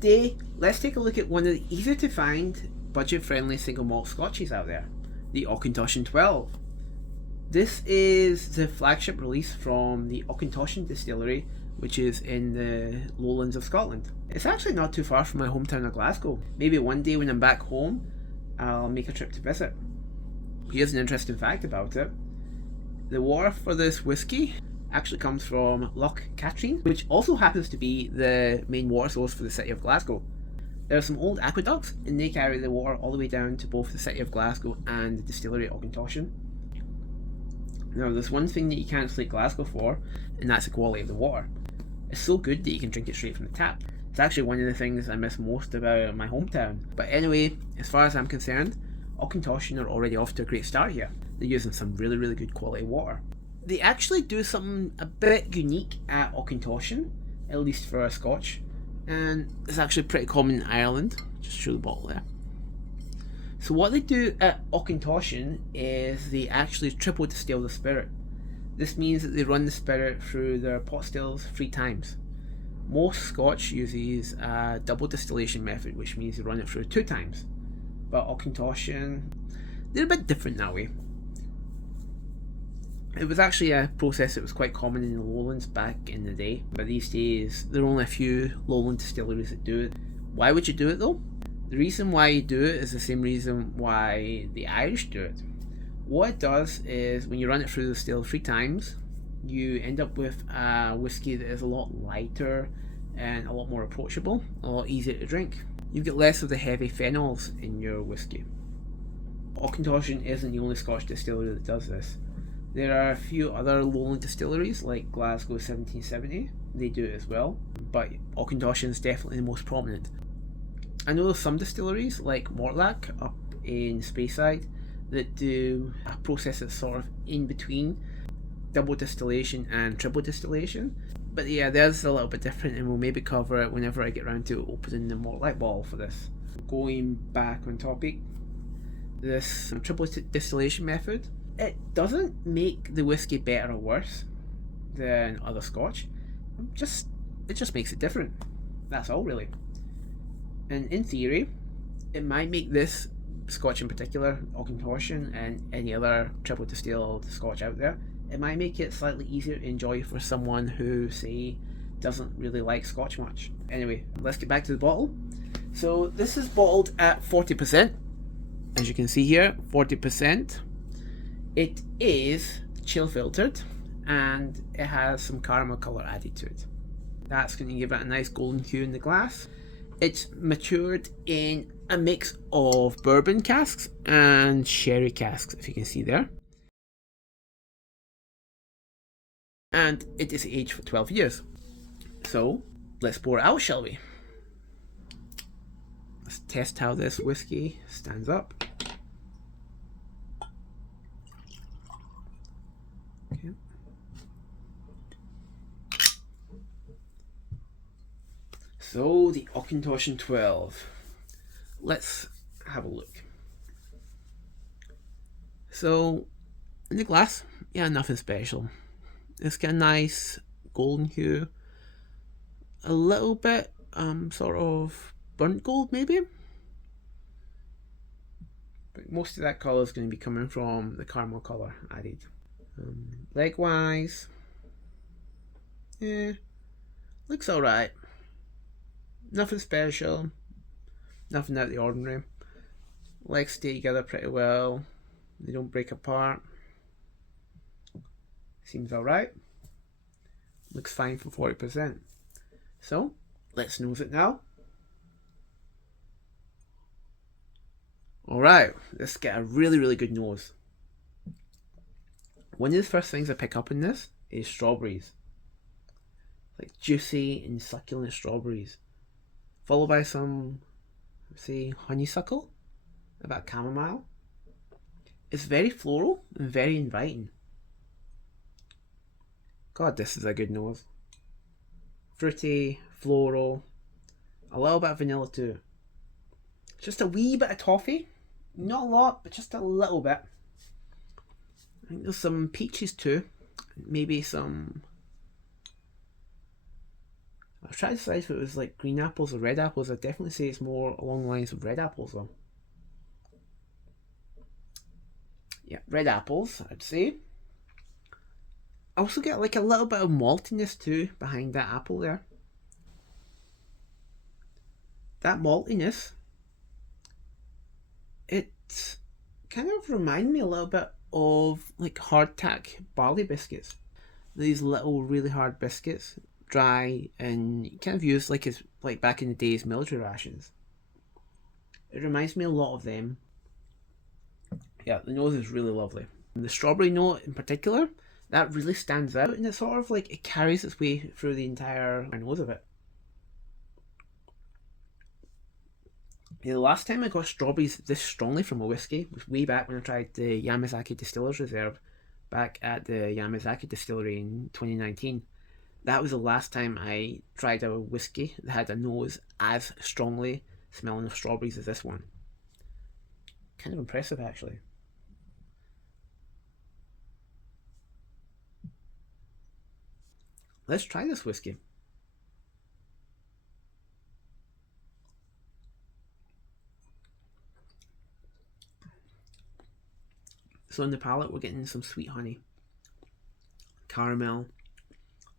today, let's take a look at one of the easier to find, budget-friendly single malt scotches out there, the Auchentoshan 12. This is the flagship release from the Auchentoshan distillery, which is in the lowlands of Scotland. It's actually not too far from my hometown of Glasgow. Maybe one day when I'm back home, I'll make a trip to visit. Here's an interesting fact about it. The water for this whiskey actually comes from Loch Katrine, which also happens to be the main water source for the city of Glasgow. There are some old aqueducts, and they carry the water all the way down to both the city of Glasgow and the distillery at Auchentoshan. Now, there's one thing that you can't slate Glasgow for, and that's the quality of the water. It's so good that you can drink it straight from the tap. It's actually one of the things I miss most about my hometown. But anyway, as far as I'm concerned, Auchentoshan are already off to a great start here. They're using some really good quality water. They actually do something a bit unique at Auchentoshan, at least for a Scotch, and it's actually pretty common in Ireland. Just show the bottle there. So what they do at Auchentoshan is they actually triple distill the spirit. This means that they run the spirit through their pot stills 3 times. Most Scotch uses a double distillation method, which means they run it through 2 times. But Auchentoshan, they're a bit different that way. It was actually a process that was quite common in the lowlands back in the day, but these days there are only a few lowland distilleries that do it. Why would you do it though? The reason why you do it is the same reason why the Irish do it. What it does is when you run it through the still 3 times, you end up with a whiskey that is a lot lighter and a lot more approachable, a lot easier to drink. You get less of the heavy phenols in your whiskey. Auchentoshan isn't the only Scotch distillery that does this. There are a few other lowland distilleries like Glasgow 1770, they do it as well, but Auchentoshan is definitely the most prominent. I know there's some distilleries like Mortlach up in Speyside that do a process that's sort of in between double distillation and triple distillation. But yeah, theirs is a little bit different, and we'll maybe cover it whenever I get around to opening the Mortlach bottle for this. Going back on topic, this triple distillation method, it doesn't make the whiskey better or worse than other Scotch. It just makes it different. That's all really. And in theory, it might make this Scotch in particular, Auchentoshan, and any other triple distilled Scotch out there, it might make it slightly easier to enjoy for someone who, say, doesn't really like Scotch much. Anyway, let's get back to the bottle. So this is bottled at 40%. As you can see here, 40%. It is chill filtered, and it has some caramel colour added to it. That's going to give it a nice golden hue in the glass. It's matured in a mix of bourbon casks and sherry casks, if you can see there. And it is aged for 12 years. So, let's pour it out, shall we? Let's test how this whiskey stands up. Okay. So, the Auchentoshan 12. Let's have a look. So, in the glass, yeah, nothing special. It's got a nice golden hue, a little bit sort of burnt gold maybe, but most of that colour is going to be coming from the caramel colour added. Likewise, yeah, looks alright. Nothing special, nothing out of the ordinary. Legs stay together pretty well, they don't break apart. Seems alright. Looks fine for 40%. So, let's nose it now. Alright, let's get a really good nose. One of the first things I pick up in this is strawberries. Like juicy and succulent strawberries. Followed by some, say, honeysuckle. About chamomile. It's very floral and very inviting. God, this is a good nose. Fruity, floral, a little bit of vanilla too. Just a wee bit of toffee. Not a lot, but just a little bit. I think there's some peaches too. Maybe some was trying to decide if it was like green apples or red apples. I'd definitely say it's more along the lines of red apples though. Yeah, red apples, I'd say. I also get like a little bit of maltiness too behind that apple there. That maltiness, it kind of reminds me a little bit of like hardtack barley biscuits. These little really hard biscuits, dry and kind of used like as like back in the days military rations. It reminds me a lot of them. Yeah, the nose is really lovely. And the strawberry note in particular, that really stands out, and it sort of like it carries its way through the entire nose of it. Yeah, the last time I got strawberries this strongly from a whiskey was way back when I tried the Yamazaki Distillers Reserve back at the Yamazaki Distillery in 2019. That was the last time I tried a whiskey that had a nose as strongly smelling of strawberries as this one. Kind of impressive actually. Let's try this whiskey. So in the palate we're getting some sweet honey, caramel.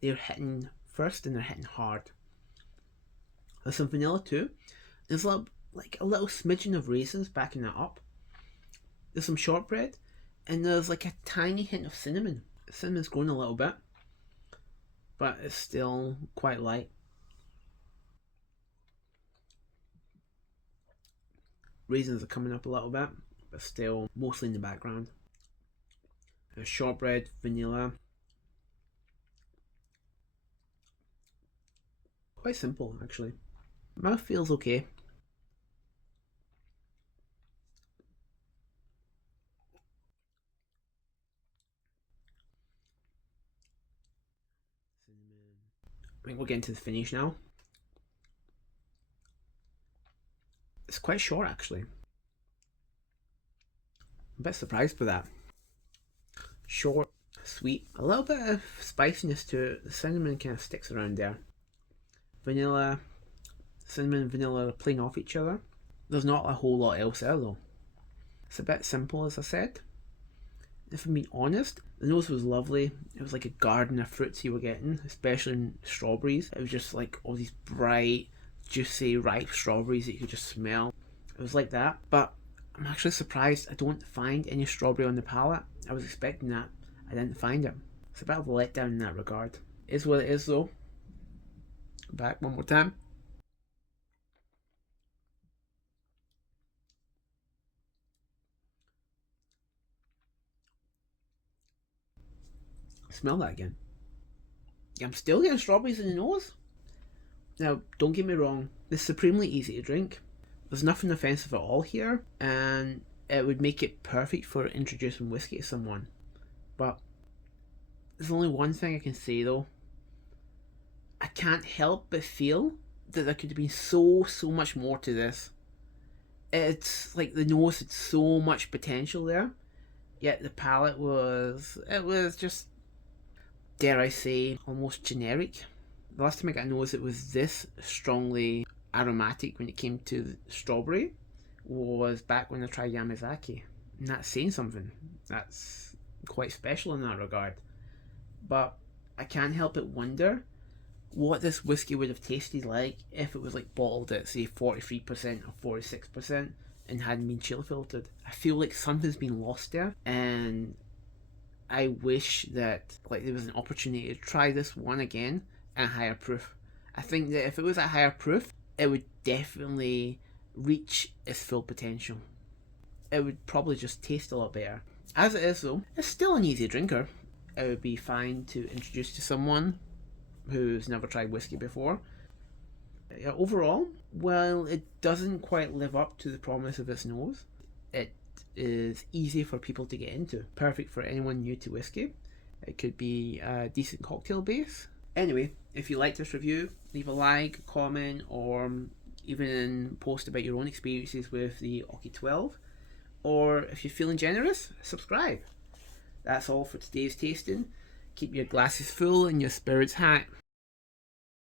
They're hitting first and they're hitting hard. There's some vanilla too. There's a little smidgen of raisins backing that up. There's some shortbread and there's like a tiny hint of cinnamon. Cinnamon's grown a little bit, but it's still quite light. Raisins are coming up a little bit, but still mostly in the background. There's shortbread, vanilla. Quite simple actually. Mouth feels okay. I think we're getting to the finish now. It's quite short actually. I'm a bit surprised by that. Short, sweet, a little bit of spiciness to it. The cinnamon kind of sticks around there. Vanilla, cinnamon and vanilla are playing off each other. There's not a whole lot else there though. It's a bit simple as I said. If I'm being honest, the nose was lovely. It was like a garden of fruits you were getting, especially in strawberries. It was just like all these bright, juicy, ripe strawberries that you could just smell. It was like that, but I'm actually surprised I don't find any strawberry on the palate. I was expecting that. I didn't find it. It's a bit of a letdown in that regard. It is what it is though. Back one more time. Smell that again. I'm still getting strawberries in the nose. Now, don't get me wrong, this is supremely easy to drink. There's nothing offensive at all here, and it would make it perfect for introducing whiskey to someone. But there's only one thing I can say though. I can't help but feel that there could have been so much more to this. It's like the nose had so much potential there, yet the palate was just, dare I say, almost generic. The last time I got a nose that was this strongly aromatic when it came to strawberry was back when I tried Yamazaki. And that's saying something. That's quite special in that regard. But I can't help but wonder what this whiskey would have tasted like if it was like bottled at say 43% or 46% and hadn't been chill filtered. I feel like something's been lost there, and I wish that like there was an opportunity to try this one again at higher proof. I think that if it was at higher proof, it would definitely reach its full potential. It would probably just taste a lot better. As it is though, it's still an easy drinker. It would be fine to introduce to someone who's never tried whiskey before. Yeah, overall, while it doesn't quite live up to the promise of its nose, it is easy for people to get into. Perfect for anyone new to whiskey. It could be a decent cocktail base. Anyway, if you liked this review, leave a like, comment, or even post about your own experiences with the Auchie 12. Or if you're feeling generous, subscribe. That's all for today's tasting. Keep your glasses full and your spirits high.